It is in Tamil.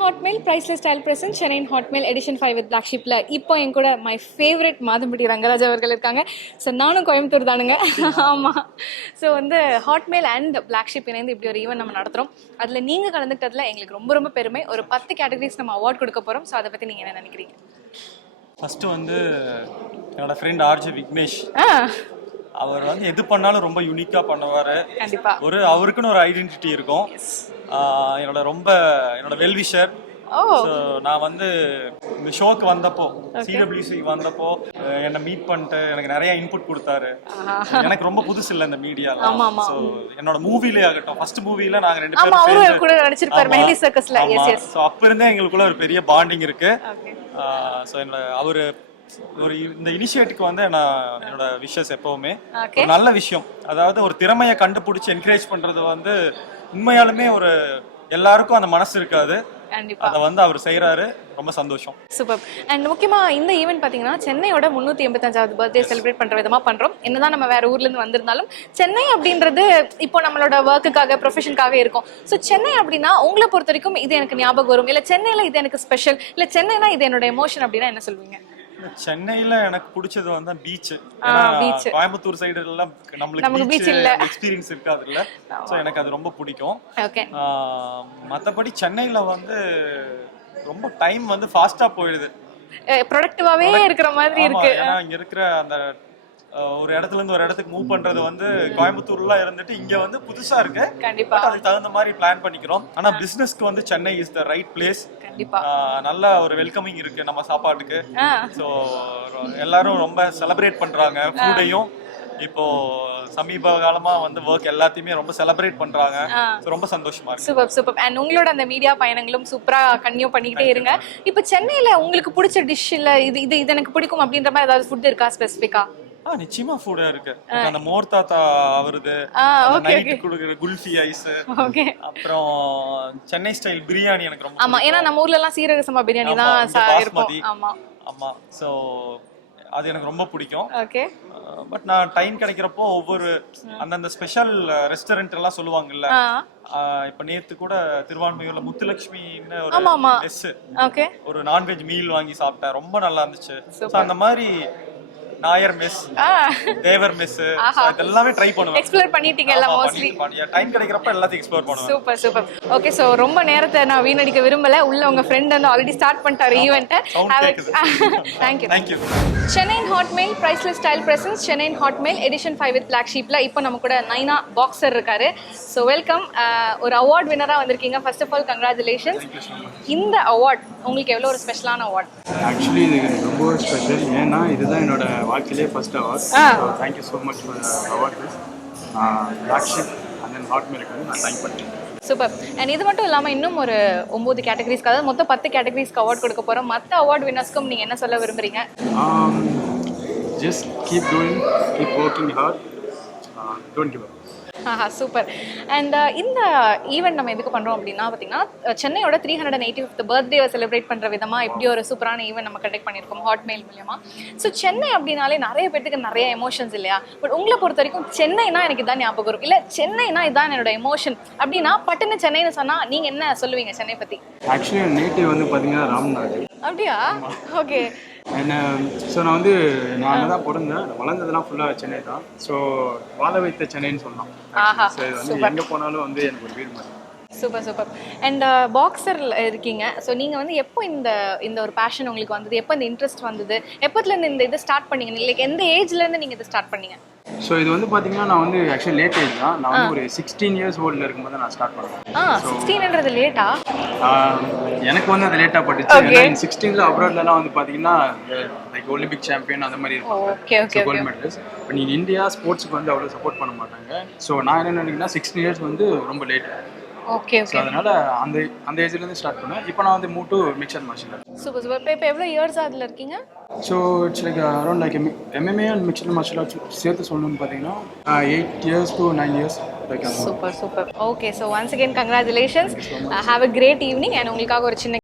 Hotmail Priceless Style Present Chennai Hotmail Edition 5 with Black Sheep. இப்போ என் கூட மை ஃபேவரட் மாதம்பட்டி ரங்கராஜ் அவர்கள் இருக்காங்க. ஸோ நானும் கோயம்புத்தூர் தானுங்க. ஆமாம். ஸோ வந்து ஹாட்மெயில் அண்ட் பிளாக் ஷிப் இணைந்து இப்படி ஒரு ஈவெண்ட் நம்ம நடத்துகிறோம். அதில் நீங்கள் கலந்துக்கிட்டதில் எங்களுக்கு ரொம்ப ரொம்ப பெருமை. ஒரு 10 கேட்டகரிஸ் நம்ம அவார்ட் கொடுக்க போகிறோம். ஸோ அதை பற்றி நீங்கள் என்ன நினைக்கிறீங்க? ஃபஸ்ட்டு வந்து என்னோட ஃப்ரெண்ட் ஆர்ஜே விக்னேஷ், அவர் வந்து எது பண்ணாலும் ரொம்ப யூனிக்காக பண்ணுவார். கண்டிப்பாக அவருக்குன்னு ஒரு ஐடென்டிட்டி இருக்கும். என்னோட வெல்விஷர். நான் வந்து இந்த ஷோக்கு வந்தப்போ சிடபிள்யூசி வந்தப்போ என்னை மீட் பண்ணிட்டு எனக்கு நிறைய இன்புட் கொடுத்தாரு. எனக்கு ரொம்ப புதுசு இல்லை இந்த மீடியாலாம். ஸோ என்னோட மூவிலே ஆகட்டும், ஃபர்ஸ்ட் மூவில நாங்கள் 2 பேரும் ஸோ அப்போ இருந்தே எங்களுக்குள்ள ஒரு பெரிய பாண்டிங் இருக்கு. ஸோ அவரு ஒரு இந்த இனிஷியேட்டிவ்க்கு வந்து என்னோட விஷஸ் எப்பவுமே ஒரு நல்ல விஷயம். அதாவது ஒரு திறமையை கண்டுபிடிச்சு என்கரேஜ் பண்றது வந்து உண்மையாலுமே ஒரு எல்லாருக்கும் அந்த மனசு இருக்காது. அதை வந்து அவர் செய்யறாரு. ரொம்ப சந்தோஷம். சூப்பர். அண்ட் முக்கியமா இந்த ஈவென்ட் பாத்தீங்கன்னா சென்னையோட 385வது பர்த்டே செலிப்ரேட் பண்ற விதமா பண்றோம். என்னதான் நம்ம வேற ஊர்ல இருந்து வந்திருந்தாலும் சென்னை அப்படின்றது இப்போ நம்மளோட ஒர்க்குக்காக ப்ரொஃபஷனுக்காக இருக்கும். ஸோ சென்னை அப்படின்னா உங்களை பொறுத்த வரைக்கும் இது எனக்கு ஞாபகம் வரும், இல்ல சென்னையில இது எனக்கு ஸ்பெஷல், இல்ல சென்னைனா இது என்னோட எமோஷன் அப்படின்னா என்ன சொல்வீங்க? சென்னையில எனக்கு பிடிச்சது வந்து பீச். கோயம்புத்தூர் சைடு எல்லாம் நம்மளுக்கு பீச் எக்ஸ்பீரியன்ஸ் இருக்காது இல்ல. சோ எனக்கு அது ரொம்ப பிடிக்கும். மத்தபடி சென்னையில வந்து ரொம்ப டைம் வந்து ஃபாஸ்டா போயிடுது. ப்ரொடக்டிவாவே இருக்கிற மாதிரி இருக்கு. ஏன்னா இங்க இருக்கிற அந்த ஒரு இடத்துல இருந்து ஒரு இடத்துக்கு மூவ் பண்றது வந்து கோயம்புத்தூர்ல இருந்துட்டு இங்க வந்து புதுசா இருக்கு. கண்டிப்பா அதுக்கு தகுந்த மாதிரி பிளான் பண்ணிக்கிறோம். ஆனா பிசினஸ்க்கு வந்து Chennai is the right place. நல்ல ஒரு வெல்கமிங் இருக்கு நம்ம சாப்பாட்டுக்கு. சோ எல்லாரும் ரொம்ப செலிப்ரேட் பண்றாங்க ஃபுட்டையும். இப்போ சமீப காலமா வந்து ஒர்க் எல்லாத்தையுமே ரொம்ப செலிப்ரேட் பண்றாங்க. ரொம்ப சந்தோஷமா இருக்கு. Super super. அண்ட் உங்களோட அந்த மீடியா பயணங்களும் சூப்பரா கன்டினியூ பண்ணிக்கிட்டே இருங்க. இப்போ சென்னையில உங்களுக்கு பிடிச்ச டிஷ் இல்ல இது எனக்கு பிடிக்கும் அப்படின்ற மாதிரி ஏதாவது ஃபுட் இருக்கா ஸ்பெசிஃபிக்கா? நிச்சயமா ஃபுட் இருக்கு. அந்த மோர் தாத்தா அவருது நைட் குடுக்குற குல்ஃபி ஐஸ், அப்புறம் சென்னை ஸ்டைல் பிரியாணி எனக்கு ரொம்ப. ஆமா, ஏன்னா நம்ம ஊர்ல எல்லாம் சீரக சம்பா பிரியாணி தான் இருக்கும். ஆமா ஆமா. சோ அது எனக்கு ரொம்ப பிடிக்கும். ஓகே. பட் நான் டைம் கிடைக்கிறப்போ ஒவ்வொரு அந்தந்த ஸ்பெஷல் ரெஸ்டாரண்ட் எல்லாம் சொல்லுவாங்கல்ல. இப்ப நேத்து கூட திருவான்மையூர்ல முத்துலட்சுமின்னு ஒரு மெஸ், ஒரு நான்வெஜ் மீல் வாங்கி சாப்பிட்டேன். ரொம்ப நல்லா இருந்துச்சு. அந்த மாதிரி நாயர் மெஸ், தேவர் மெஸ், இதெல்லாமே ட்ரை பண்ணுவேன். எக்ஸ்ப்ளோர் பண்ணிட்டீங்க எல்லாம் மோஸ்ட்லி. டைம் கிடைக்கிறப்ப எல்லாத்தையும் எக்ஸ்ப்ளோர் பண்ணுவேன். Super super. ஓகே, சோ ரொம்ப நேரத்தை நான் வீணடிக்க விரும்பல. உள்ள உங்க ஃப்ரெண்ட் வந்து ஆல்ரெடி ஸ்டார்ட் பண்ணிட்டாரு event. Thank you. Chennai Hotmail Priceless Style Presents Chennai Hotmail Edition 5 with Black Sheepல இப்போ நம்ம கூட நைனா பாக்ஸர் இருக்காரு. So welcome. ஒரு அவார்ட் வினரா வந்திருக்கீங்க. First of all congratulations. இந்த அவார்ட் உங்களுக்கு எவ்வளோ ஒரு ஸ்பெஷலான அவார்ட்? ஆக்சுவலி இது ரொம்ப ஸ்பெஷல். ஏன்னா இதுதான் என்னோட வாழ்க்கையிலே first award. So thank you so much for award. Black Sheep and then ஹாட்மெயிலுக்கு வந்து நான் தேங்க் பண்ணுறேன். சூப்பர். அண்ட் இது மட்டும் இல்லாமல் இன்னும் ஒரு 9 கேட்டகரிஸ்க்கு, அதாவது மொத்தம் 10 கேட்டகரிஸ்க்கு அவார்ட் கொடுக்க போகிறோம். மற்ற அவார்ட் வினர்ஸ்க்கும் நீங்கள் என்ன சொல்ல விரும்புறீங்க? Just keep doing, keep working hard, don't give up. Super. And இந்த ஈவெண்ட் நம்ம எதுக்கு பண்ணுறோம் அப்படின்னா பார்த்தீங்கன்னா சென்னையோட 385th பர்த்டேவை செலிப்ரேட் பண்ணுற விதமாக இப்படி ஒரு சூப்பரான ஈவெண்ட் நம்ம கண்டக்ட் பண்ணியிருக்கோம் ஹாட்மெயில் மூலமா. ஸோ சென்னை அப்படின்னாலே நிறைய பேருக்கு நிறைய எமோஷன்ஸ் இல்லையா? பட் உங்களை பொறுத்த வரைக்கும் சென்னைனா எனக்கு இதான் ஞாபகம் வரும், இல்லை சென்னைனா இதான் என்னோட எமோஷன் அப்படின்னா பட்டுன்னு சென்னைன்னு சொன்னால் நீங்கள் என்ன சொல்லுவீங்க சென்னை பற்றி? ஆக்சுவலி நேட்டிவ் வந்து பார்த்தீங்கன்னா ராம்நாடு. அப்படியா? ஓகே. என்ன ஸோ நான் வந்து நான் தான் பிறந்தேன், வளர்ந்ததெல்லாம் ஃபுல்லாக சென்னை தான். ஸோ வாழ வைத்த சென்னைன்னு சொல்லலாம். ஸோ இது வந்து எங்கே போனாலும் வந்து எனக்கு ஒரு வீடு மாதிரி. Super super. அண்ட் பாக்ஸர் இருக்கீங்க. ஸோ நீங்கள் வந்து எப்போ இந்த ஒரு பேஷன் உங்களுக்கு வந்தது? எப்போ இந்த இன்ட்ரெஸ்ட் வந்தது? எப்போத்துலேருந்து இந்த இதை ஸ்டார்ட் பண்ணீங்க? லைக் எந்த ஏஜ்லேருந்து நீங்கள் இதை ஸ்டார்ட் பண்ணீங்க? ஸோ இது வந்து பார்த்தீங்கன்னா நான் வந்து ஆக்சுவலி லேட் ஏஜ் தான். நான் வந்து ஒரு 16 years ஓல்டில் இருக்கும்போது நான் ஸ்டார்ட் பண்ணேன். 16ன்றது லேட்டா? எனக்கு வந்து அது லேட்டாக பட்டுச்சு. ஏன்னா 16ல அப்ராட்லலாம் வந்து பார்த்தீங்கன்னா லைக் ஒலிம்பிக் சாம்பியன் அந்த மாதிரி இருக்கும், கோல்டு மெடலிஸ்ட். இப்போ நீங்கள் இந்தியா ஸ்போர்ட்ஸுக்கு வந்து அவ்வளோ சப்போர்ட் பண்ண மாட்டாங்க. ஸோ நான் என்ன நினைக்கிறேன்னா 16 years வந்து ரொம்ப லேட். ஓகே. ஸோ அதனால அந்த ஏஜ்லேருந்து ஸ்டார்ட் பண்ணேன். இப்போ நான் வந்து move to mixed martial arts. Super super. இப்போ எவ்வளோ இயர்ஸ் அதில் இருக்கீங்க? So it's like around like MMA and mixed martial arts சேர்த்து சொல்லணும்னு பார்த்தீங்கன்னா 8 years to 9 years. Super super. Okay, so once again congratulations. Have a great evening. And உங்களுக்காக ஒரு சின்ன